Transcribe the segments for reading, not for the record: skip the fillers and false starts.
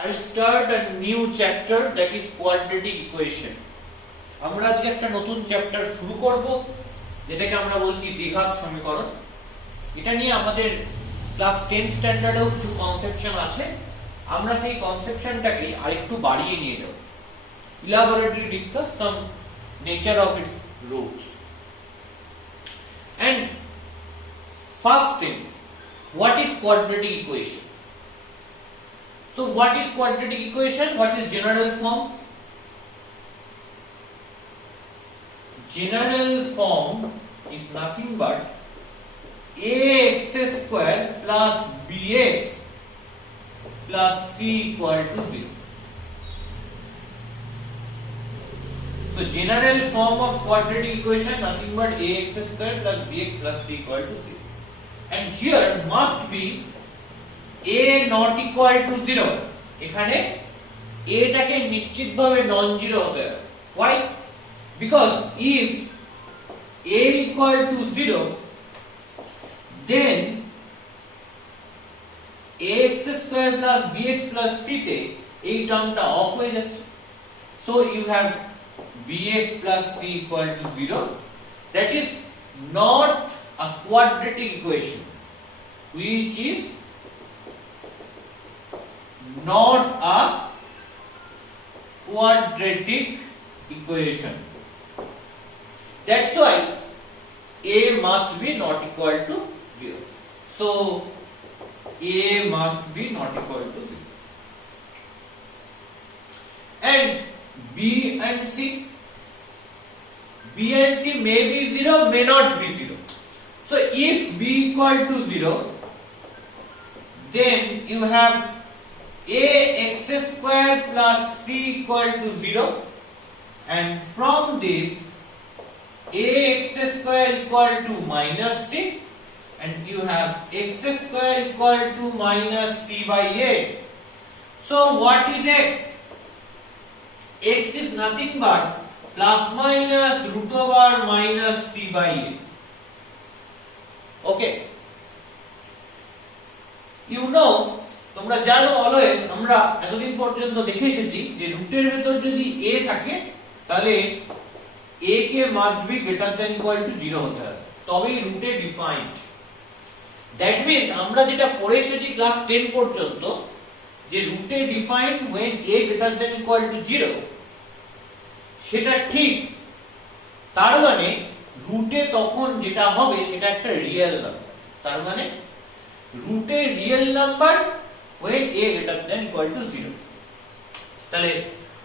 I'll start a new chapter that is quadratic equation. আমরা আজকে একটা নতুন চ্যাপ্টার শুরু করব যেটাকে আমরা বলছি দ্বিঘাত সমীকরণ। এটা নিয়ে আমাদের ক্লাস 10 স্ট্যান্ডার্ডেও কিছু কনসেপশন আছে। আমরা সেই কনসেপশনটাকে আরেকটু বাড়িয়ে নিয়ে যাব। Elaborately discuss some nature of its roots. And first thing, what is quadratic equation? So what is quadratic equation? What is general form? General form is nothing but ax square plus bx plus c equal to 0. So general form of quadratic equation nothing but ax square plus bx plus c equal to 0. And here must be a not equal to 0. এখানে a টাকে নিশ্চিতভাবে non zero হতে হবে। Why? Because if a equal to 0, then ax square plus bx plus c তে এই টার্মটা of হয়ে যাচ্ছে। So you have bx plus c equal to 0. That is not a quadratic equation, which is not a quadratic equation. That's why a must be not equal to 0. So a must be not equal to 0. And b and c may be 0, may not be 0. So if b equal to 0, then you have ax square plus c equal to 0, and from this ax square equal to minus c, and you have x square equal to minus c by a. So what is x? X is nothing but plus minus root over minus c by a. Okay, you know, তোমরা জানো always আমরা এতদিন পর্যন্ত দেখে এসেছি যে রুটের ভেতর যদি a থাকে তাহলে a K must be greater than equal to 0 হতে হবে, তবেই রুটে ডিফাইন্ড। দ্যাট মিন্স আমরা যেটা পড়ে এসেছি ক্লাস 10 পর্যন্ত যে রুটে defined when a greater than equal to 0, সেটা ঠিক। তার মানে রুটে তখন যেটা হবে সেটা একটা রিয়েল নাম্বার। তার মানে রুটে real number when a greater than equal to 0. তাহলে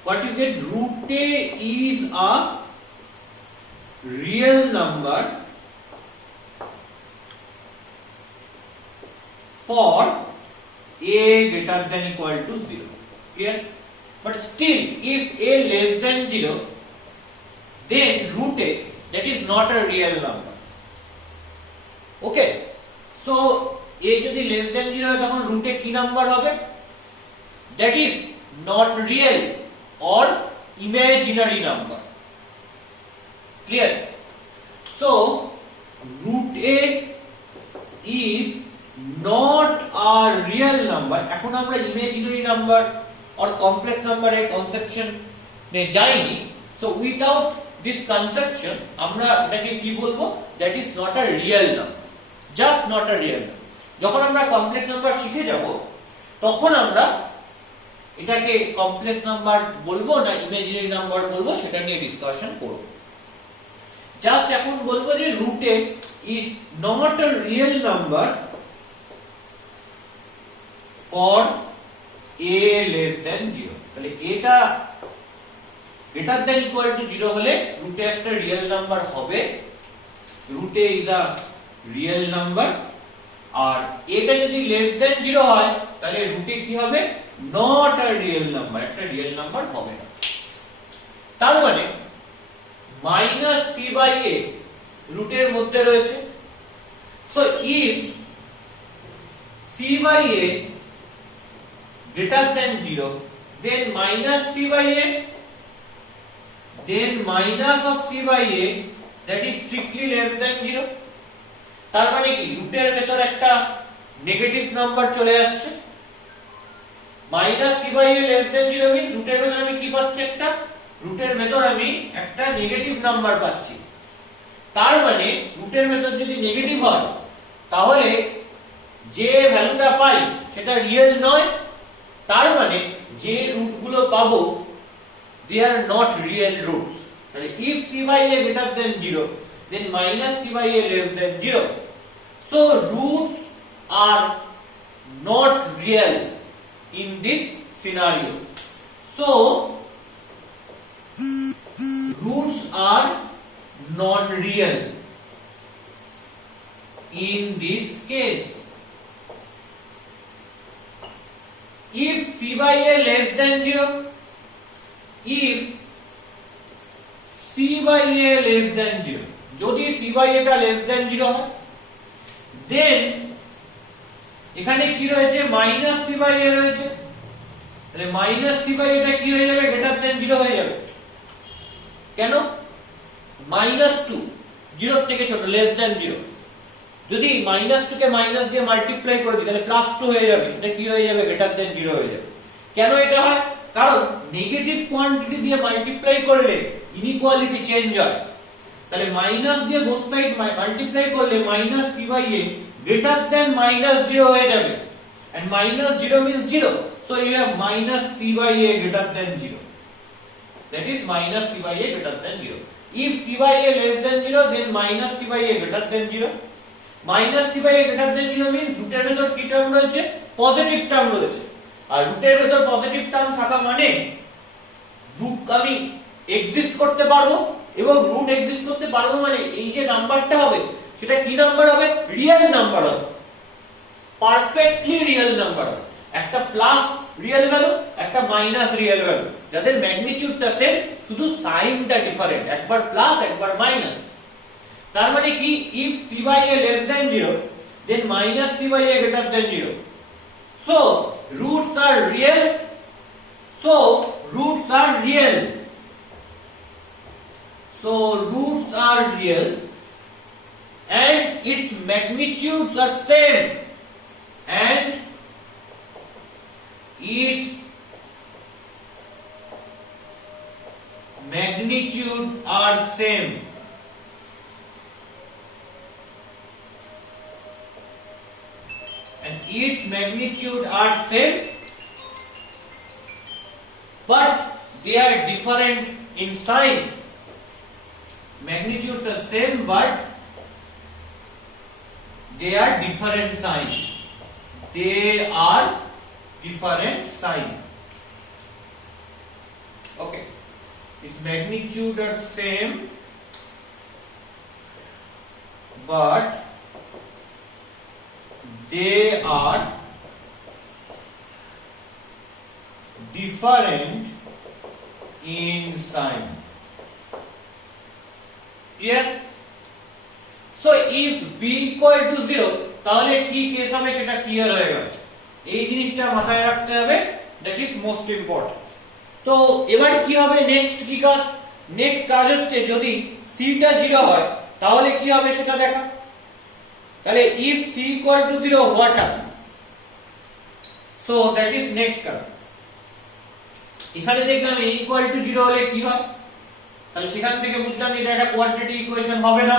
what you get, root a is a real number for a greater than equal to 0. Clear? But still, if a less than 0, then root a, that is not a real number. Okay, so a যদি less than 0 হয় তখন রুটে কি number হবে? That is not real or imaginary number. Clear? So root a is not a real number. এখন আমরা imaginary number or complex number এর conception নে যাইনি। So without this conception আমরা এটাকে কি বলবো? That is not a real number. Just not a real number. যখন আমরা কমপ্লেক্স নাম্বার শিখে যাব তখন আমরা এটাকে কমপ্লেক্স নাম্বার বলবো না ইমাজিনারি নাম্বার বলবো সেটা নিয়ে ডিসকাশন করব। জাস্ট এখন বলবো যে root a is not a real number for a less than 0। তাহলে এটা গ্রেটার দ্যান ইকুয়াল টু 0 হলে রুটে একটা রিয়েল নাম্বার হবে। রুটে ইজ আ রিয়েল নাম্বার। আর এটা যদি লেস দ্যান 0 হয় তাহলে রুটে কি হবে? নট আ রিয়েল নাম্বার, একটা রিয়েল নাম্বার হবে না। তার মানে মাইনাস c বাই a রুটের মধ্যে রয়েছে। So if c by a greater than 0, then minus c by a, then minus of c by a that is strictly less than 0। তার মানে কি রুটের ভেতর একটা নেগেটিভ নাম্বার চলে আসছে। Minus c by a less than 0 mean রুটের ভেতর আমি কি পাচ্ছি, একটা রুটের ভেতর আমি একটা নেগেটিভ নাম্বার পাচ্ছি। তার মানে রুটের ভেতর যদি নেগেটিভ হয় তাহলে যে ভ্যালুটা পাই সেটা রিয়েল নয়। তার মানে যে রুটগুলো পাবো they are not real roots. So if c by a greater than 0 then minus c by a less than 0. So roots are not real in this scenario. So roots are non-real in this case. If c by a less than 0, if c by a less than 0, যদি c by a টা less than 0 হয়, then এখানে কি রয়েছে, minus c by a রয়েছে, তাহলে minus c by a টা কি হয়ে যাবে, গ্রেটার দেন 0 হয়ে যাবে। কেন? মাইনাস 2 0 থেকে ছোট, লেস দেন 0। যদি মাইনাস 2 কে মাইনাস দিয়ে মাল্টিপ্লাই করে দিই তাহলে প্লাস 2 হয়ে যাবে, সেটা কি হয়ে যাবে, গ্রেটার দেন 0 হয়ে যাবে। কেন এটা হয়? কারণ নেগেটিভ কোয়ান্টিটি দিয়ে মাল্টিপ্লাই করলে ইনইকুয়ালিটি চেঞ্জ হয়। তাহলে মাইনাস দিয়ে বোথ সাইড মাল্টিপ্লাই করলে minus c by a greater than minus 0 হয়ে যাবে, and minus 0 means 0, so you have minus c by a greater than 0, that is minus c by a greater than 0. If c by a less than 0 then minus c by a greater than 0. Minus c by a greater than 0 means রুটের ভেতর কি term রয়েছে, positive term রয়েছে। আর রুটের ভেতর positive term থাকা মানে root আমি এক্সিস্ট করতে পারবো, এবং রুট এক্সিস্ট করতে পারবো মানে এই যে নাম্বারটা হবে সেটা কি নাম্বার হবে, রিয়েল নাম্বার হবে, পারফেক্টলি রিয়েল নাম্বার হবে। একটা প্লাস রিয়েল ভ্যালু, একটা মাইনাস রিয়েল ভ্যালু, যাদের ম্যাগনিটিউডটা সেম, শুধু সাইনটা ডিফারেন্ট, একবার প্লাস একবার মাইনাস। তার মানে কি, if c by a less than 0 then minus c by a greater than 0. So roots are real. So roots are real. So roots are real and its magnitudes are same, and its magnitude are same. And its magnitude are same, but they are different in sign. Magnitudes are same, but they are different sign. They are different sign. Okay, its magnitude are same, but they are different in sign. Clear? So if b equal to 0 তাহলে কি case হবে সেটা clear হয়ে গেল। এই জিনিসটা মাথায় রাখতে হবে, দ্যাট ইজ মোস্ট ইম্পর্টেন্ট। তো এবার কি হবে, নেক্সট কি কাজ, নেক্সট কাজ হচ্ছে যদি c টা 0 হয় তাহলে কি হবে সেটা দেখা। তাহলে if c equal to 0 what happen, so that is next কাজ। এখানে দেখলাম a equal to 0 হলে কি হয়, তাহলে সেখান থেকে বুঝলাম এটা একটা কোয়াড্রেটিক ইকুয়েশন হবে না,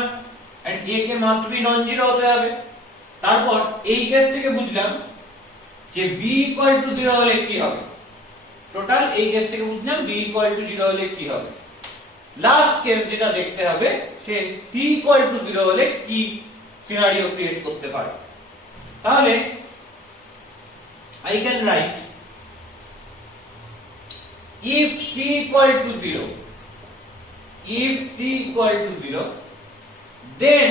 and a K must be non zero হতে হবে। তারপর এই কেস থেকে বুঝলাম যে b equal to 0 হলে কি হবে, টোটাল এই কেস থেকে বুঝলাম b equal to 0 হলে কি হবে। লাস্ট কেস যেটা দেখতে হবে সে c equal to 0 হলে কি সিনারিও ক্রিয়েট করতে পারে। তাহলে I can write if c equal to 0, if c equal to 0 then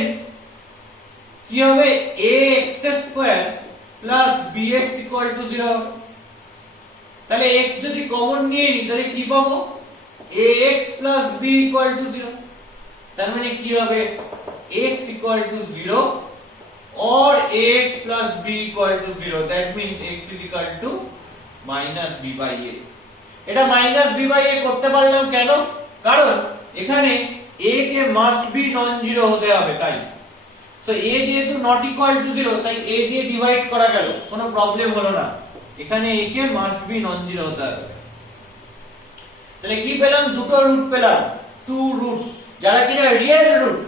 কি হবে, ax square plus bx equal to 0 হবে। তাহলে x যদি কমন নিয়ে নিই তাহলে কি পাবো, ax plus b equal to 0। তার মানে কি হবে, x equal to 0 or ax plus b equal to 0, that means x is equal to minus b by a। এটা minus b by a করতে পারলাম কেন, কারণ এখানে a K must be non zero হতে হবে, তাই। সো a যেহেতু নট ইকুয়াল টু 0 তাই a দিয়ে ডিভাইড করা গেল, কোনো প্রবলেম হলো না। এখানে a K must be non zero হতে হবে। তাহলে কি পেলাম? দুটো রুট পেলাম, টু রুট, যারা কিনা রিয়েল রুট,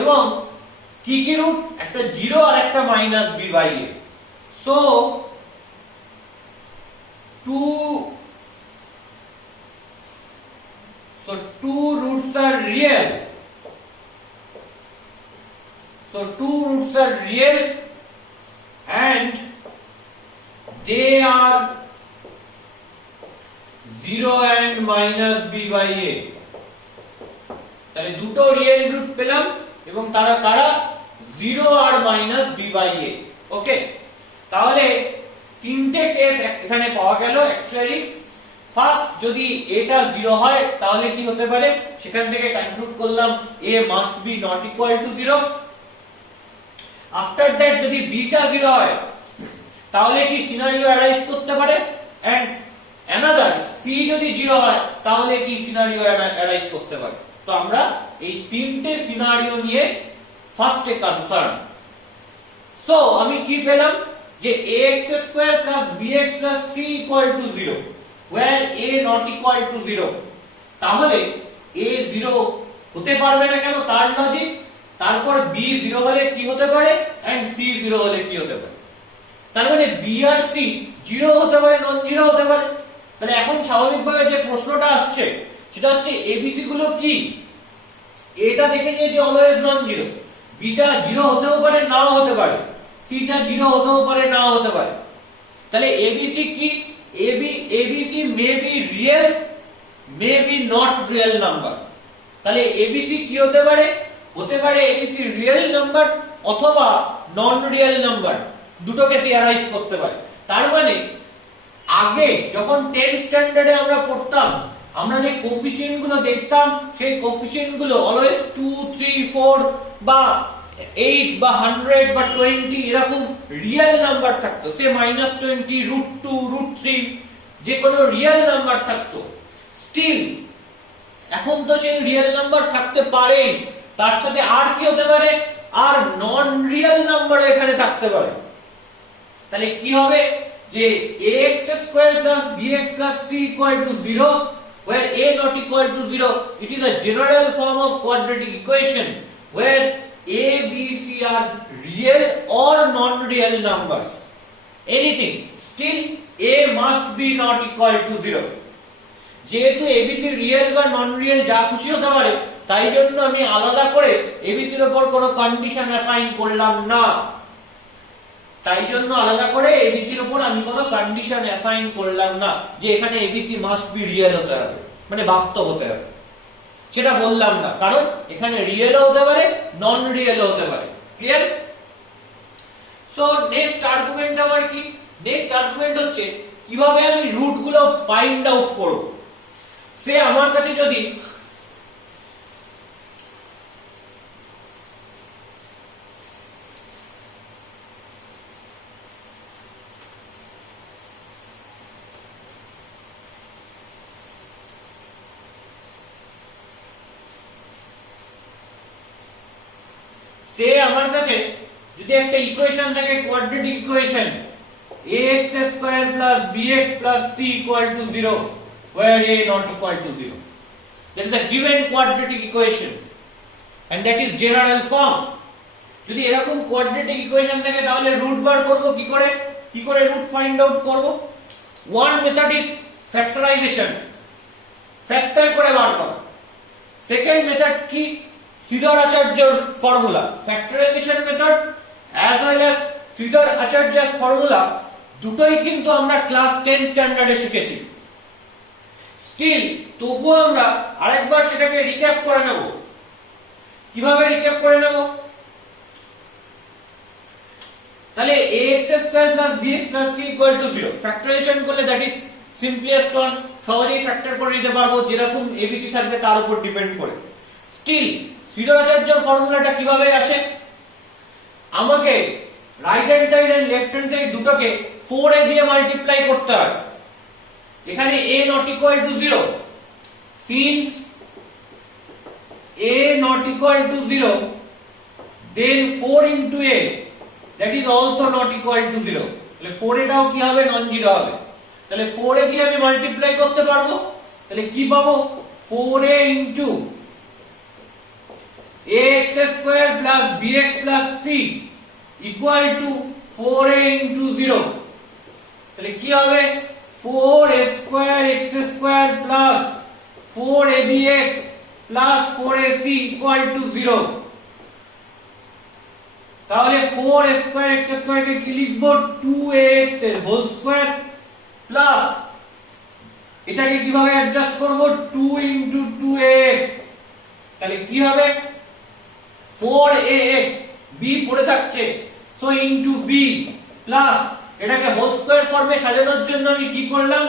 এবং কি কি রুট? একটা জিরো আর একটা minus b by a. So two roots are real. So two roots are real and they are 0 and minus b by a. তাহলে দুটো রিয়েল রুট পেলাম এবং তারা কারা? 0 আর মাইনাস b by a। ওকে, তাহলে তিনটে কেস এখানে পাওয়া গেল। অ্যাকচুয়ালি ফার্স্ট, যদি এটা 0 হয় তাহলে কি হতে পারে? সেখান থেকে কনক্লুড করলাম a must be not equal to 0। After that যদি b টা 0 হয় তাহলে কি সিনারিও অ্যারাইজ করতে পারে? এন্ড অ্যানাদার c যদি 0 হয় তাহলে কি সিনারিও অ্যারাইজ করতে পারে? তো আমরা এই তিনটে সিনারিও নিয়ে ফার্স্টে কনসার্ন। সো আমি কি পেলাম? যে ax square plus bx plus c equal to 0 where a not equal to 0। তাহলে a 0 হতে পারবে না কেন? তার লজিক। তারপর b 0 হলে কি হতে পারে and c 0 হলে কি হতে পারে? তার মানে b আর c 0 হতে পারে, নন জিরো হতে পারে। তাহলে এখন স্বাভাবিকভাবে যে প্রশ্নটা আসছে সেটা হচ্ছে abc গুলো কি? এটা দেখে নিয়ে যে অলওয়েজ নন জিরো, b টা 0 হতেও পারে, নাও হতে পারে, c টা 0 হতেও পারে, নাও হতে পারে। তাহলে abc কি? abc may be real, may be not real number। তাহলে abc কি হতে পারে? হতে পারে abc রিয়েল নাম্বার অথবা নন রিয়েল নাম্বার, দুটো কেসই অ্যারাইজ করতে পারে। তার মানে আগে যখন 10 স্ট্যান্ডার্ডে আমরা পড়তাম, আমরা যে কোফিশিয়েন্ট গুলো দেখতাম সেই কোফিশিয়েন্ট গুলো অলওয়েজ 2 3 4 বা 8 বা 100 বা 20 এরকম রিয়েল নাম্বার থাকতো। সে -20, √2, √3 যে কোনো রিয়েল নাম্বার থাকতো। স্টিল এখন তো সেই রিয়েল নাম্বার থাকতে পারে, তার সাথে আর কি হতে পারে? আর নন রিয়েল নাম্বার এখানে থাকতে পারে। তাহলে কি হবে? যে ax square plus bx plus c equal to 0 where a not equal to 0, it is a general form of quadratic equation where a b c are real or non real numbers, anything, still a must be not equal to 0। যেহেতু abc real বা non real যা খুশি হতে পারে, তাই জন্য আমি আলাদা করে abc এর উপর কোনো কন্ডিশন অ্যাসাইন করলাম না। তাই জন্য আলাদা করে abc এর উপর আমি কোনো কন্ডিশন অ্যাসাইন করলাম না যে এখানে abc মাস্ট বি রিয়েল হতে হবে, মানে বাস্তব হতে হবে, সেটা বললাম না। কারণ এখানে রিয়েলও হতে পারে, নন রিয়েলও হতে পারে। ক্লিয়ার? সো নেক্সট আর্গুমেন্ট আমার কি? নেক্সট আর্গুমেন্ট হচ্ছে কিভাবে আমি রুট গুলো ফাইন্ড আউট করব। সে আমার কাছে যদি আমার কাছে যদি একটা ইকুয়েশন থাকে, quadratic equation ax square plus bx plus c equal to 0 where a not equal to 0, that is a given quadratic equation and that is general form। যদি এরকম কোয়াড্রেটিক ইকুয়েশন থাকে তাহলে রুট বার করব কি করে রুট ফাইন্ড আউট করব? One method is factorisation, factor করে বার করা। সেকেন্ড মেথড কি? Sridhar-Acharya's formula, factorization method as well as Sridhar-Acharya's formula দুটোই কিন্তু আমরা ক্লাস 10 স্ট্যান্ডার্ডে শিখেছি। স্টিল তবুও আমরা আরেকবার সেটাকে রিক্যাপ করে নেব। কিভাবে রিক্যাপ করে নেব? তাহলে ax square plus bx plus c equal to 0 factorisation করলে দ্যাট ইজ সিম্পলেস্ট ওয়ান, সহজেই ফ্যাক্টর করে নিতে পারবো যেরকম abc থাকবে তার উপর ডিপেন্ড করে। স্টিল Sridhar-Acharya's ফর্মুলাটা কিভাবে আসে? আমাকে right hand side and left hand side দুটোকে 4 এ দিয়ে মাল্টিপ্লাই করতে হয়। এখানে a not equal to 0, since a not equal to 0 then 4 into a that is also not equal to 0, তাহলে 4 এটাও কি হবে নন জিরো হবে। তাহলে 4 এ দিয়ে আমি মাল্টিপ্লাই করতে পারবো, তাহলে কি পাবো 4a into ax square plus bx plus c equal to 4a into 0। তাহলে কি হবে 4a square x square plus 4abx plus 4ac equal to 0। তাহলে 4 স্কয়ার x স্কয়ার কে কি লিখব 2ax এর হোল স্কয়ার প্লাস এটাকে কিভাবে অ্যাডজাস্ট করব 2 ইনটু 2ax, তাহলে কি হবে 4ax b পড়ে থাকছে সো ইনটু b প্লাস এটাকে হোল স্কয়ার ফর্মে সাজানোর জন্য আমি কি করলাম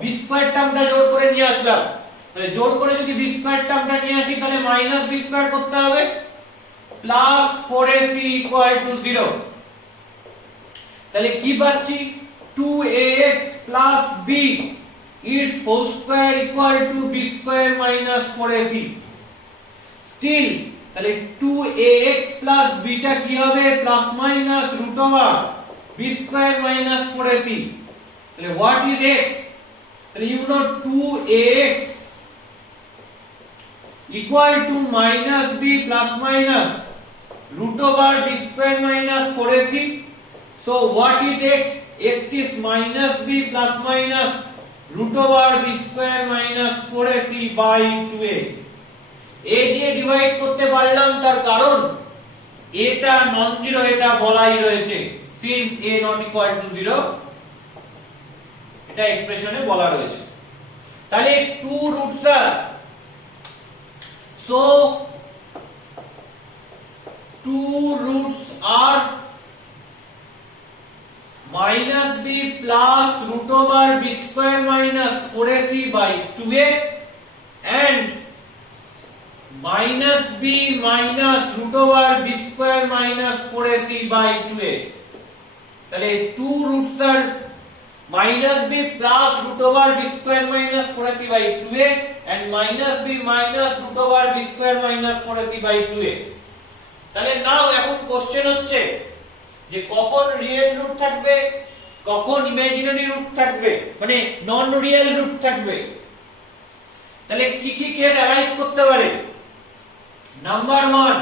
b স্কয়ার টার্মটা জোড় করে নিয়ে আসলাম। তাহলে জোড় করে যদি b স্কয়ার টার্মটা নিয়ে আসি তাহলে মাইনাস b স্কয়ার করতে হবে প্লাস 4ac ইকুয়াল টু 0। তাহলে কি পাচ্ছি 2ax plus b its whole square equal to b square minus 4ac। Still তাহলে 2ax প্লাস b টা কি হবে plus minus root over b square minus 4ac। তাহলে what is x, তাহলে you know 2ax equal to minus b plus minus root over b square minus 4ac. So what is x? X is minus b plus minus root over b square minus 4ac by 2a। a দিয়ে divide করতে পারলাম তার কারণ এটা non zero এটা বলাই রয়েছে since a not equal to 0 এটা এক্সপ্রেশনে বলা রয়েছে। তাহলে 2 roots R so 2 roots are minus b plus root over b square minus 4ac by 2a and minus b minus root over b square minus 4ac by 2a। তাহলে 2 roots are minus b plus root over b square minus 4ac by 2a and minus b minus root over b square minus 4ac by 2a। তাহলে নাও এখন question হচ্ছে যে কখন real root থাকবে কখন imaginary root থাকবে মানে নন রিয়েল রুট থাকবে। তাহলে কি কি কেস অ্যারাইজ করতে পারে। নাম্বার 1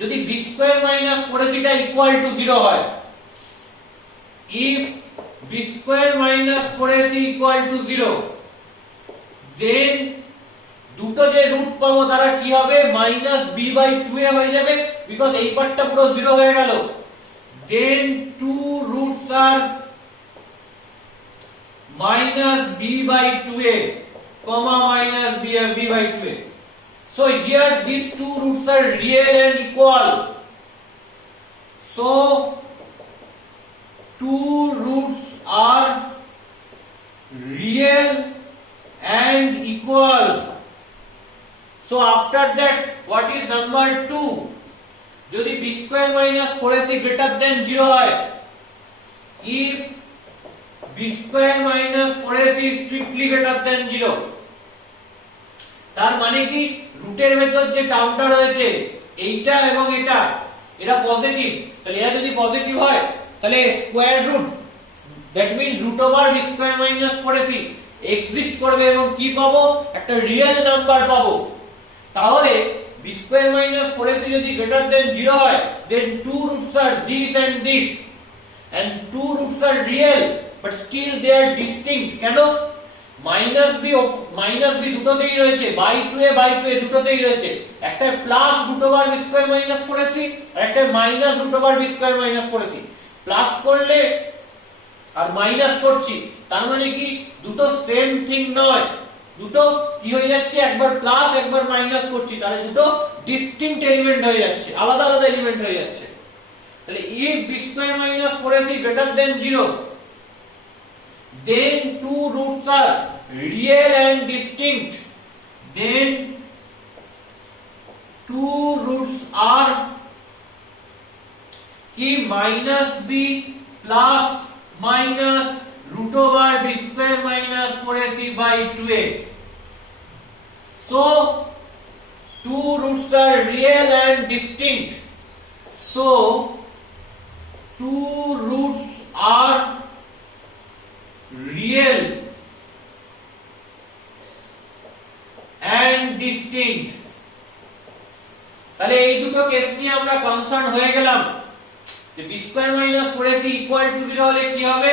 যদি b স্কয়ার মাইনাস 4ac টা ইকুয়াল টু 0 হয়, if b square minus 4ac equal to 0 then দুটো যে রুট পাবো তারা কি হবে মাইনাস b বাই 2a হয়ে যাবে বিকজ এই পার্টটা পুরো 0 হয়ে গেল। then 2 roots are minus b by 2a comma minus b by 2a। so here these two roots are real and equal, so 2 roots are real and equal। so after that what is number 2, যদি b square minus 4ac greater than 0 হয়, if b square minus 4ac is strictly greater than 0 তার মানে কি রুটের ভেতর যে টার্মটা রয়েছে এইটা এবং এটা এটা পজিটিভ, তাহলে এরা যদি পজিটিভ হয় তাহলে square root that means root over b square minus 4ac exist করবে এবং কি পাবো একটা রিয়েল নাম্বার পাবো। তাহলে b square minus 4ac যদি greater than 0 হয় then 2 roots are this and this and 2 roots are real but still they are distinct। কেন মাইনাস b দুটোতেই রয়েছে বাই 2a দুটোতেই রয়েছে, একটা plus root over b square minus 4ac আর একটা minus root over b square minus 4ac। Plus করলে আর মাইনাস করছি তার মানে কি দুটো সেম থিং নয়, দুটো কি হয়ে যাচ্ছে একবার প্লাস একবার মাইনাস করছি তাহলে দুটো ডিস্টিংক্ট এলিমেন্ট হয়ে যাচ্ছে আলাদা আলাদা এলিমেন্ট হয়ে যাচ্ছে। তাহলে if b square minus 4ac greater than 0 then 2 roots are real and distinct, then 2 roots are কি minus b plus minus root over b square minus 4ac by 2a। so 2 roots are real and distinct, so 2 roots are real and distinct, তাহলে এই দুটো case নিয়ে আমরা concern হয়ে গেলাম যে b square minus 4ac equal to 0 হলে কি হবে,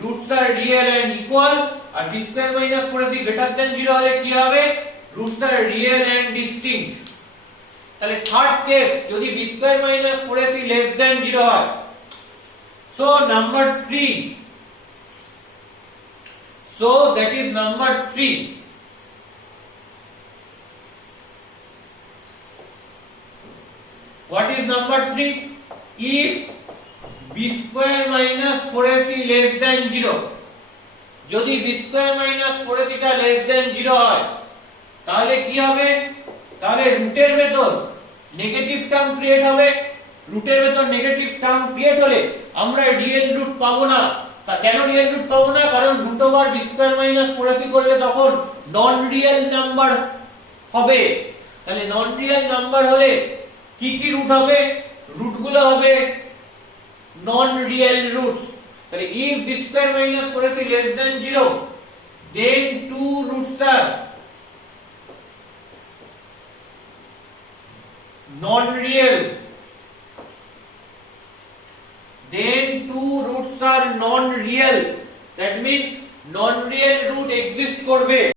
roots are real and equal, আর b square minus 4ac greater than 0 হলে কি হবে, roots are real and distinct. তাহলে থার্ড কেস যদি b square minus 4ac less than 0 হয়, so number 3, so that is number 3, what is number 3, if b square minus 4ac less than 0, যদি b square minus 4ac টা less than 0 হয় তাহলে কি হবে, তাহলে রুটের ভেতর নেগেটিভ টার্ম ক্রিয়েট হবে, রুটের ভেতর নেগেটিভ টার্ম ক্রিয়েট হলে আমরা রিয়েল রুট পাবো না। তা কেন রিয়েল রুট পাবো না, কারণ root over b square minus 4ac করলে তখন নন রিয়েল নাম্বার হবে। তাহলে নন রিয়েল নাম্বার হলে কি কি রুট হবে, রুটগুলো হবে নন রিয়েল রুটস। তাহলে if b square minus 4ac less than 0, then two roots are non real, then two roots are non real, that means non real root exist করবে।